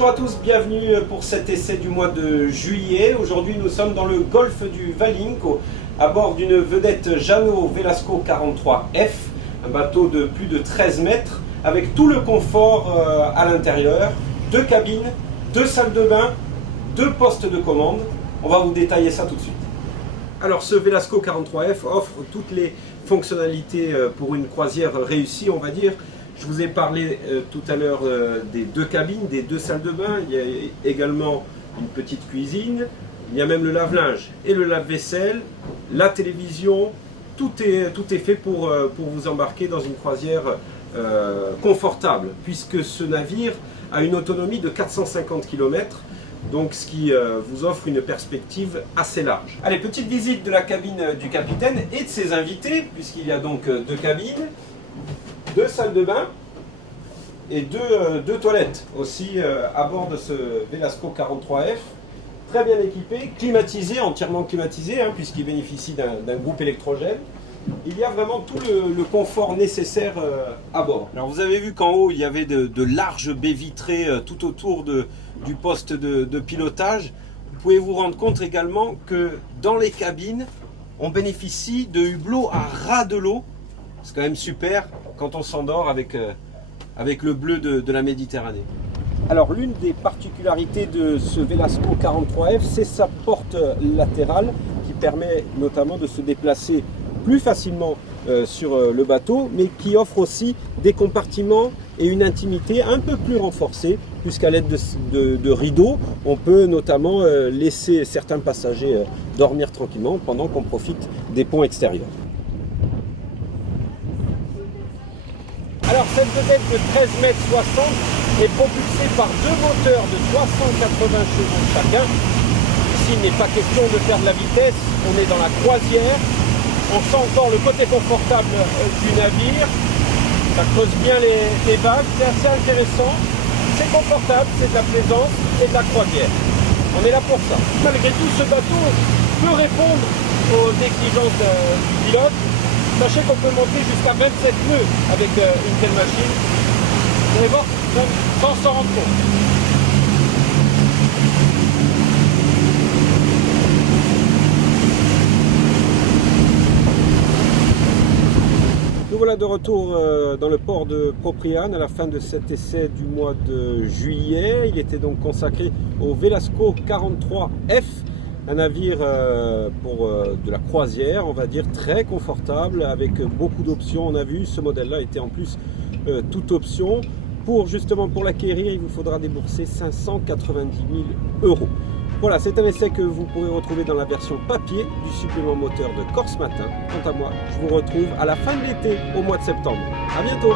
Bonjour à tous, bienvenue pour cet essai du mois de juillet. Aujourd'hui nous sommes dans le golfe du Valinco à bord d'une vedette Jeanneau Velasco 43F, un bateau de plus de 13 mètres avec tout le confort à l'intérieur, 2 cabines, 2 salles de bain, 2 postes de commande. On va vous détailler ça tout de suite. Alors ce Velasco 43F offre toutes les fonctionnalités pour une croisière réussie, on va dire. Je vous ai parlé tout à l'heure des 2 cabines, des 2 salles de bain. Il y a également une petite cuisine. Il y a même le lave-linge et le lave-vaisselle, la télévision. Tout est fait pour vous embarquer dans une croisière confortable, puisque ce navire a une autonomie de 450 km, donc ce qui vous offre une perspective assez large. Allez, petite visite de la cabine du capitaine et de ses invités, puisqu'il y a donc 2 cabines, 2 salles de bain et 2 toilettes aussi à bord de ce Velasco 43F. Très bien équipé, climatisé, entièrement climatisé, hein, puisqu'il bénéficie d'un groupe électrogène. Il y a vraiment tout le confort nécessaire à bord. Alors vous avez vu qu'en haut il y avait de larges baies vitrées tout autour du poste de pilotage. Vous pouvez vous rendre compte également que dans les cabines on bénéficie de hublots à ras de l'eau. C'est quand même super quand on s'endort avec le bleu de la Méditerranée. Alors l'une des particularités de ce Velasco 43F, c'est sa porte latérale qui permet notamment de se déplacer plus facilement sur le bateau, mais qui offre aussi des compartiments et une intimité un peu plus renforcée, puisqu'à l'aide de rideaux, on peut notamment laisser certains passagers dormir tranquillement pendant qu'on profite des ponts extérieurs. Alors cette vedette de 13,60 m est propulsée par 2 moteurs de 380 chevaux chacun. Ici il n'est pas question de faire de la vitesse, on est dans la croisière. On sent encore le côté confortable du navire. Ça creuse bien les vagues, c'est assez intéressant. C'est confortable, c'est de la plaisance et de la croisière. On est là pour ça. Malgré tout, ce bateau peut répondre aux exigences du pilote. Sachez qu'on peut monter jusqu'à 27 nœuds avec une telle machine. Vous allez voir, sans s'en rendre compte. Nous voilà de retour dans le port de Propriane à la fin de cet essai du mois de juillet. Il était donc consacré au Velasco 43F. Un navire pour de la croisière, on va dire, très confortable, avec beaucoup d'options. On a vu, ce modèle-là était en plus toute option. Justement pour l'acquérir, il vous faudra débourser 590 000 €. Voilà, c'est un essai que vous pourrez retrouver dans la version papier du supplément moteur de Corse Matin. Quant à moi, je vous retrouve à la fin de l'été, au mois de septembre. À bientôt!